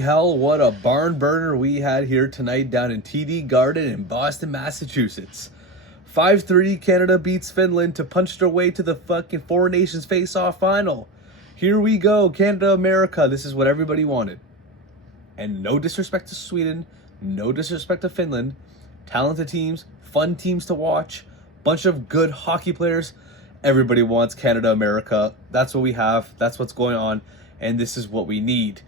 Hell, what a barn burner we had here tonight down in TD Garden in Boston, Massachusetts. 5-3 Canada beats Finland to punch their way to the fucking Four Nations face-off final. Here we go, Canada, America. This is what everybody wanted. And no disrespect to Sweden, no disrespect to Finland. Talented teams, fun teams to watch, bunch of good hockey players. Everybody wants Canada, America. That's what we have. That's what's going on. And this is what we need.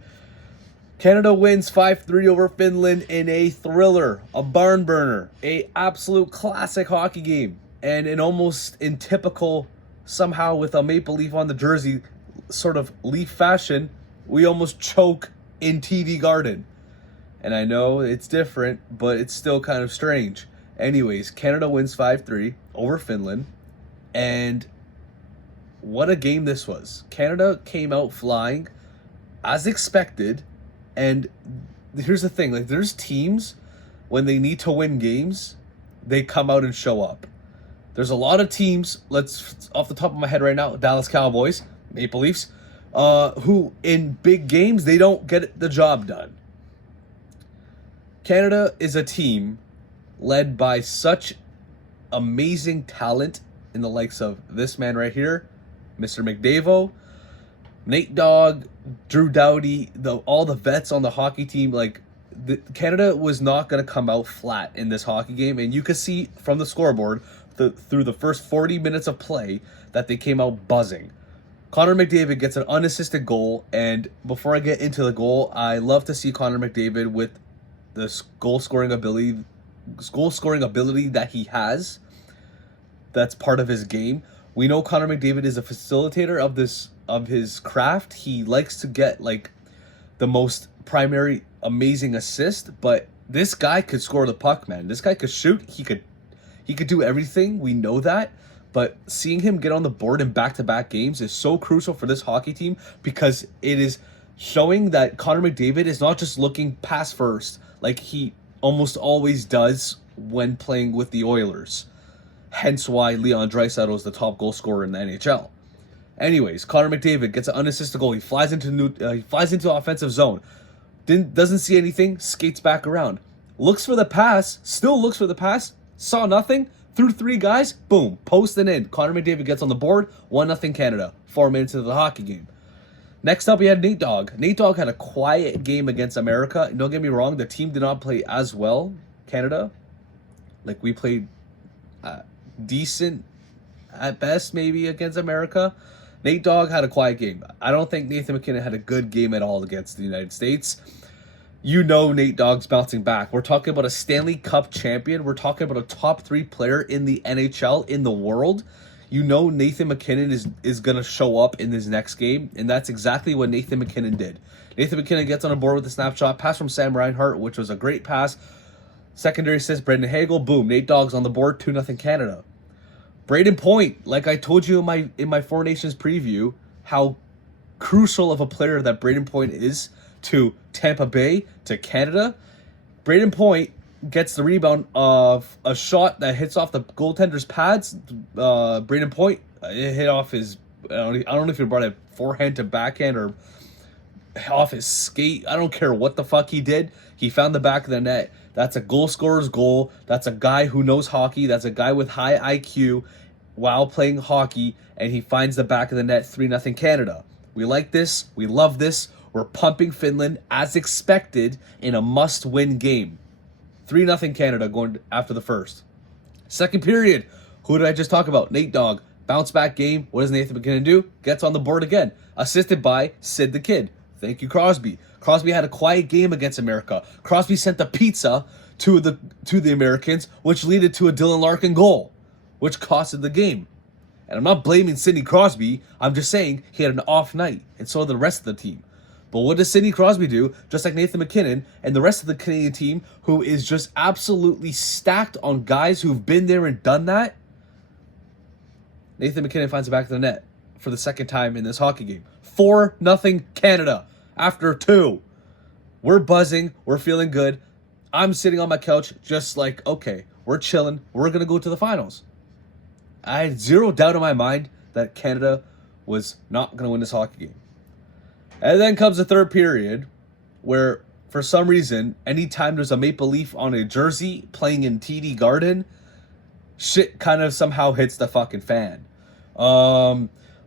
Canada wins 5-3 over Finland in a thriller, a barn burner, a absolute classic hockey game, and in almost in typical, somehow with a maple leaf on the jersey, sort of leaf fashion, we almost choke in TD Garden. And I know it's different, but it's still kind of strange. Anyways, Canada wins 5-3 over Finland, and what a game this was. Canada came out flying, as expected. And here's the thing, like there's teams when they need to win games, they come out and show up. There's a lot of teams, let's off the top of my head right now, Dallas Cowboys, Maple Leafs, who in big games they don't get the job done. Canada is a team led by such amazing talent in the likes of this man right here, Mr. McDavid, Nate Dogg, Drew Doughty, all the vets on the hockey team. Like Canada was not going to come out flat in this hockey game, and you could see from the scoreboard through the first 40 minutes of play that they came out buzzing. Connor McDavid gets an unassisted goal, and before I get into the goal, I love to see Connor McDavid with this goal scoring ability that he has. That's part of his game. We know Connor McDavid is a facilitator of his craft. He likes to get like the most primary amazing assist, but this guy could score the puck, man. This guy could shoot. He could do everything. We know that. But seeing him get on the board in back-to-back games is so crucial for this hockey team because it is showing that Connor McDavid is not just looking pass first like he almost always does when playing with the Oilers. Hence why Leon Draisaitl is the top goal scorer in the NHL. Anyways, Connor McDavid gets an unassisted goal. He flies into offensive zone. Doesn't see anything. Skates back around. Looks for the pass. Still looks for the pass. Saw nothing. Through three guys. Boom. Post and in. Connor McDavid gets on the board. 1-0 Canada. 4 minutes into the hockey game. Next up, we had Nate Dogg. Nate Dogg had a quiet game against America. Don't get me wrong. The team did not play as well. Canada. Like we played decent at best maybe against America. Nate Dogg had a quiet game. I don't think Nathan MacKinnon had a good game at all against the United States. You know Nate Dogg's bouncing back. We're talking about a Stanley Cup champion. We're talking about a top 3 player in the NHL, in the world. You know Nathan MacKinnon is going to show up in this next game, and that's exactly what Nathan MacKinnon did. Nathan MacKinnon gets on a board with a snapshot, pass from Sam Reinhart, which was a great pass. Secondary assist, Brendan Hagel, boom, Nate Dogg's on the board, 2-0 Canada. Brayden Point, like I told you in my Four Nations preview, how crucial of a player that Brayden Point is to Tampa Bay, to Canada. Brayden Point gets the rebound of a shot that hits off the goaltender's pads. Brayden Point, it hit off his, I don't know if he brought it forehand to backhand or off his skate. I don't care what the fuck he did. He found the back of the net. That's a goal scorer's goal. That's a guy who knows hockey. That's a guy with high IQ while playing hockey, and he finds the back of the net. 3-0 Canada. We like this. We love this. We're pumping Finland as expected in a must-win game. 3-0 Canada going after the first. Second period. Who did I just talk about? Nate Dogg. Bounce back game. What does Nathan MacKinnon do? Gets on the board again. Assisted by Sid the Kid. Thank you, Crosby. Crosby had a quiet game against America. Crosby sent the pizza to the Americans, which led to a Dylan Larkin goal, which costed the game. And I'm not blaming Sidney Crosby. I'm just saying he had an off night, and so did the rest of the team. But what does Sidney Crosby do? Just like Nathan MacKinnon and the rest of the Canadian team, who is just absolutely stacked on guys who've been there and done that. Nathan MacKinnon finds the back of the net for the second time in this hockey game. 4-0 Canada after 2. We're buzzing. We're feeling good. I'm sitting on my couch just like, okay, we're chilling. We're going to go to the finals. I had zero doubt in my mind that Canada was not going to win this hockey game. And then comes the third period where for some reason, anytime there's a Maple Leaf on a jersey playing in TD Garden, shit kind of somehow hits the fucking fan.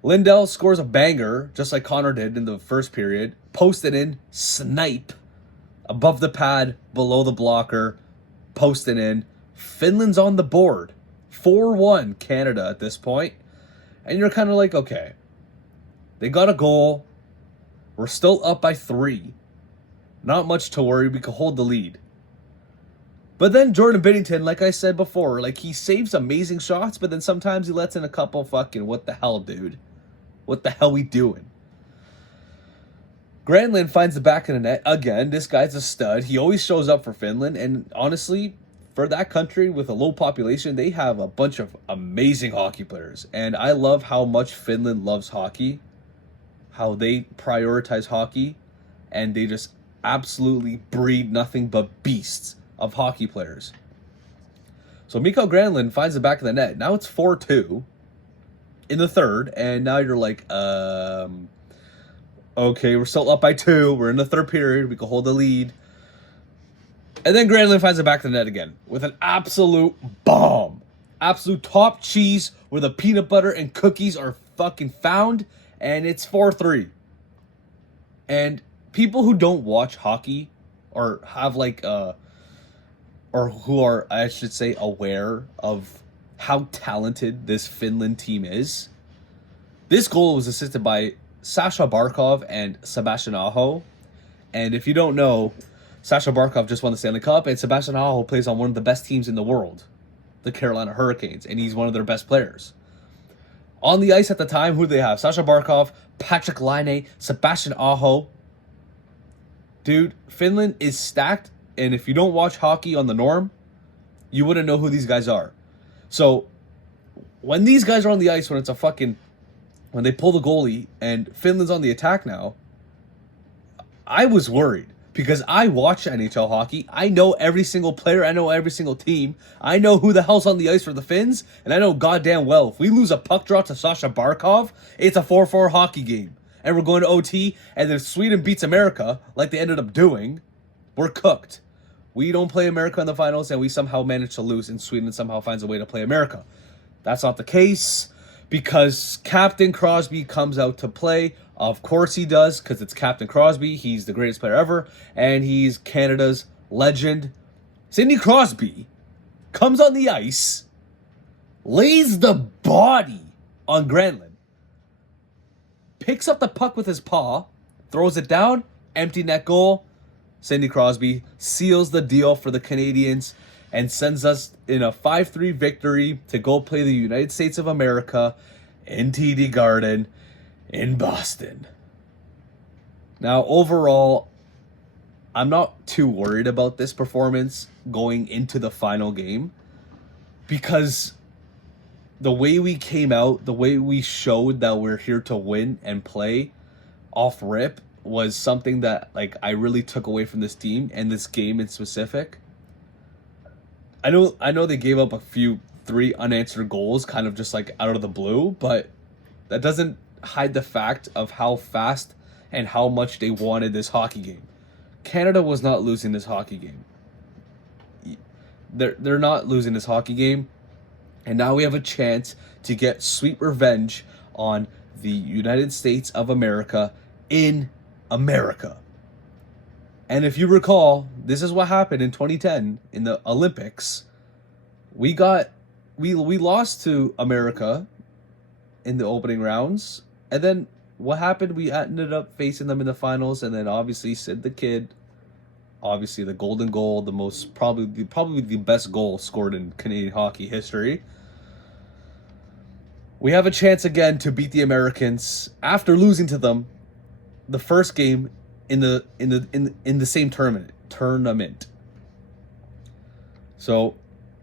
Lindell scores a banger, just like Connor did in the first period. Posted in, snipe, above the pad, below the blocker, posted in. Finland's on the board. 4-1 Canada at this point. And you're kind of like, okay, they got a goal. We're still up by 3. Not much to worry. We could hold the lead. But then Jordan Binnington, like I said before, like he saves amazing shots, but then sometimes he lets in a couple fucking, what the hell, dude? What the hell we doing? Granlund finds the back of the net. Again, this guy's a stud. He always shows up for Finland. And honestly, for that country with a low population, they have a bunch of amazing hockey players. And I love how much Finland loves hockey. How they prioritize hockey. And they just absolutely breed nothing but beasts of hockey players. So Mikko Granlund finds the back of the net. Now it's 4-2 in the third, and now you're like, okay, we're still up by 2. We're in the third period. We can hold the lead. And then Granlund finds the back of the net again with an absolute bomb. Absolute top cheese where the peanut butter and cookies are fucking found, and it's 4-3. And people who don't watch hockey or have like or who are, I should say, aware of how talented this Finland team is. This goal was assisted by Sasha Barkov and Sebastian Aho. And if you don't know, Sasha Barkov just won the Stanley Cup, and Sebastian Aho plays on one of the best teams in the world, the Carolina Hurricanes, and he's one of their best players. On the ice at the time, who do they have? Sasha Barkov, Patrick Laine, Sebastian Aho. Dude, Finland is stacked. And if you don't watch hockey on the norm, you wouldn't know who these guys are. So when these guys are on the ice, when they pull the goalie and Finland's on the attack now, I was worried because I watch NHL hockey. I know every single player. I know every single team. I know who the hell's on the ice for the Finns. And I know goddamn well, if we lose a puck draw to Sasha Barkov, it's a 4-4 hockey game. And we're going to OT. And if Sweden beats America, like they ended up doing, we're cooked. We don't play America in the finals, and we somehow manage to lose, and Sweden somehow finds a way to play America. That's not the case, because Captain Crosby comes out to play. Of course he does, because it's Captain Crosby. He's the greatest player ever, and he's Canada's legend. Sidney Crosby comes on the ice, lays the body on Granlund, picks up the puck with his paw, throws it down, empty net goal. Sidney Crosby seals the deal for the Canadians and sends us in a 5-3 victory to go play the United States of America in TD Garden in Boston. Now, overall, I'm not too worried about this performance going into the final game because the way we came out, the way we showed that we're here to win and play off rip was something that like I really took away from this team and this game in specific. I know they gave up 3 unanswered goals kind of just like out of the blue, but that doesn't hide the fact of how fast and how much they wanted this hockey game. Canada was not losing this hockey game. They're not losing this hockey game, and now we have a chance to get sweet revenge on the United States of America in America. And if you recall, this is what happened in 2010 in the Olympics. We lost to America in the opening rounds, and then what happened? We ended up facing them in the finals, and then obviously Sid the Kid, obviously the golden goal, the most probably the best goal scored in Canadian hockey history. We have a chance again to beat the Americans after losing to them the first game in the same tournament. So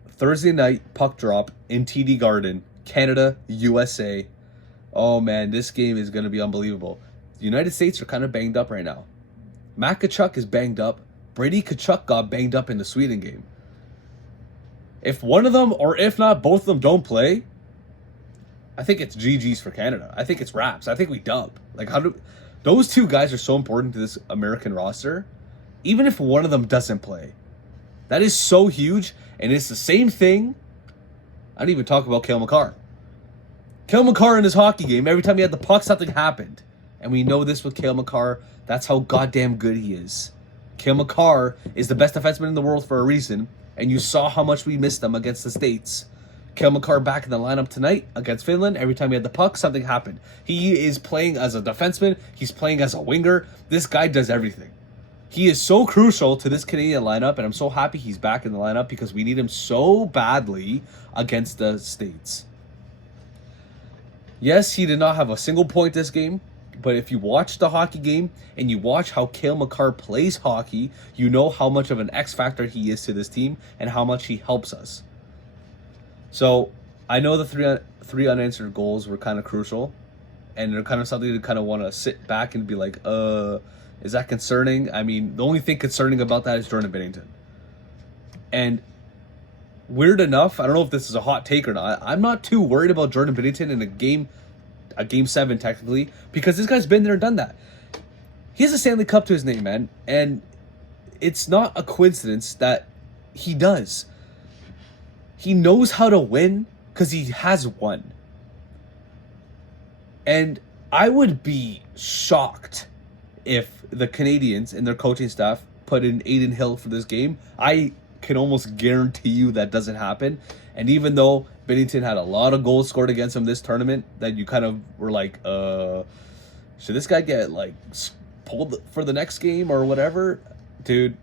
Thursday night puck drop in TD Garden, Canada, USA. Oh man, this game is gonna be unbelievable. The United States are kind of banged up right now. Matt Tkachuk is banged up. Brady Tkachuk got banged up in the Sweden game. If one of them, or if not both of them, don't play, I think it's GG's for Canada. I think it's wraps. I think we dub. Like, those 2 guys are so important to this American roster. even if one of them doesn't play. That is so huge, and it's the same thing. I didn't even talk about Cale Makar. Cale Makar in his hockey game, every time he had the puck, something happened. And we know this with Cale Makar. That's how goddamn good he is. Cale Makar is the best defenseman in the world for a reason, and you saw how much we missed him against the States. Cale Makar back in the lineup tonight against Finland. Every time he had the puck, something happened. He is playing as a defenseman. He's playing as a winger. This guy does everything. He is so crucial to this Canadian lineup, and I'm so happy he's back in the lineup because we need him so badly against the States. Yes, he did not have a single point this game, but if you watch the hockey game and you watch how Cale Makar plays hockey, you know how much of an X factor he is to this team and how much he helps us. So I know the three unanswered goals were kind of crucial, and they're kind of something to kind of want to sit back and be like, is that concerning? I mean, the only thing concerning about that is Jordan Binnington. And weird enough, I don't know if this is a hot take or not, I'm not too worried about Jordan Binnington in a game 7 technically, because this guy's been there and done that. He has a Stanley Cup to his name, man, and it's not a coincidence that he does. He knows how to win because he has won. And I would be shocked if the Canadians and their coaching staff put in Aiden Hill for this game. I can almost guarantee you that doesn't happen. And even though Binnington had a lot of goals scored against him this tournament, that you kind of were like, should this guy get like pulled for the next game or whatever? Dude,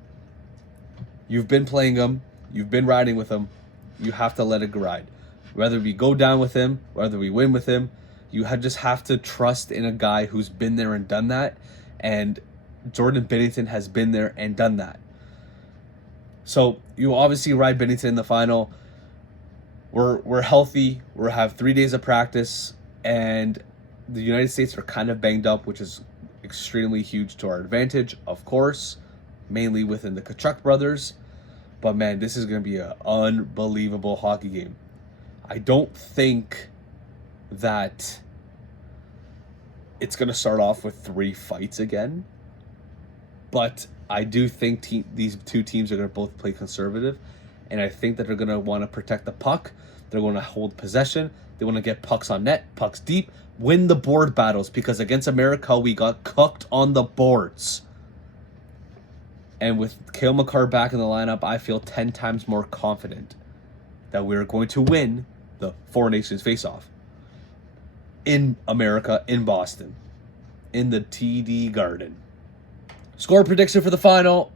you've been playing him. You've been riding with him. You have to let it ride. Whether we go down with him, whether we win with him, you just have to trust in a guy who's been there and done that. And Jordan Binnington has been there and done that. So you obviously ride Binnington in the final. We're healthy. We have 3 days of practice, and the United States are kind of banged up, which is extremely huge to our advantage, of course, mainly within the Kachuk brothers. But man, this is going to be an unbelievable hockey game. I don't think that it's going to start off with 3 fights again. But I do think these two teams are going to both play conservative. And I think that they're going to want to protect the puck. They're going to hold possession. They want to get pucks on net, pucks deep, win the board battles. Because against America, we got cooked on the boards. And with Cale Makar back in the lineup, I feel 10 times more confident that we're going to win the Four Nations face-off. In America, in Boston, in the TD Garden. Score prediction for the final.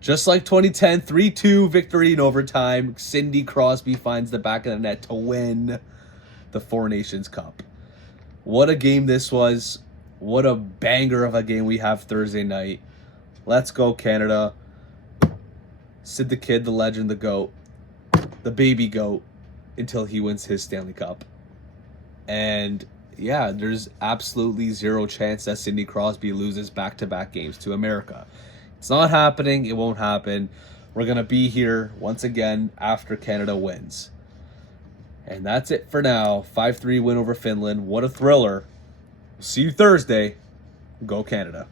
Just like 2010, 3-2 victory in overtime. Sidney Crosby finds the back of the net to win the Four Nations Cup. What a game this was. What a banger of a game we have Thursday night. Let's go, Canada. Sid the Kid, the legend, the GOAT. The baby GOAT. Until he wins his Stanley Cup. And yeah, there's absolutely zero chance that Sidney Crosby loses back-to-back games to America. It's not happening. It won't happen. We're going to be here once again after Canada wins. And that's it for now. 5-3 win over Finland. What a thriller. See you Thursday. Go Canada.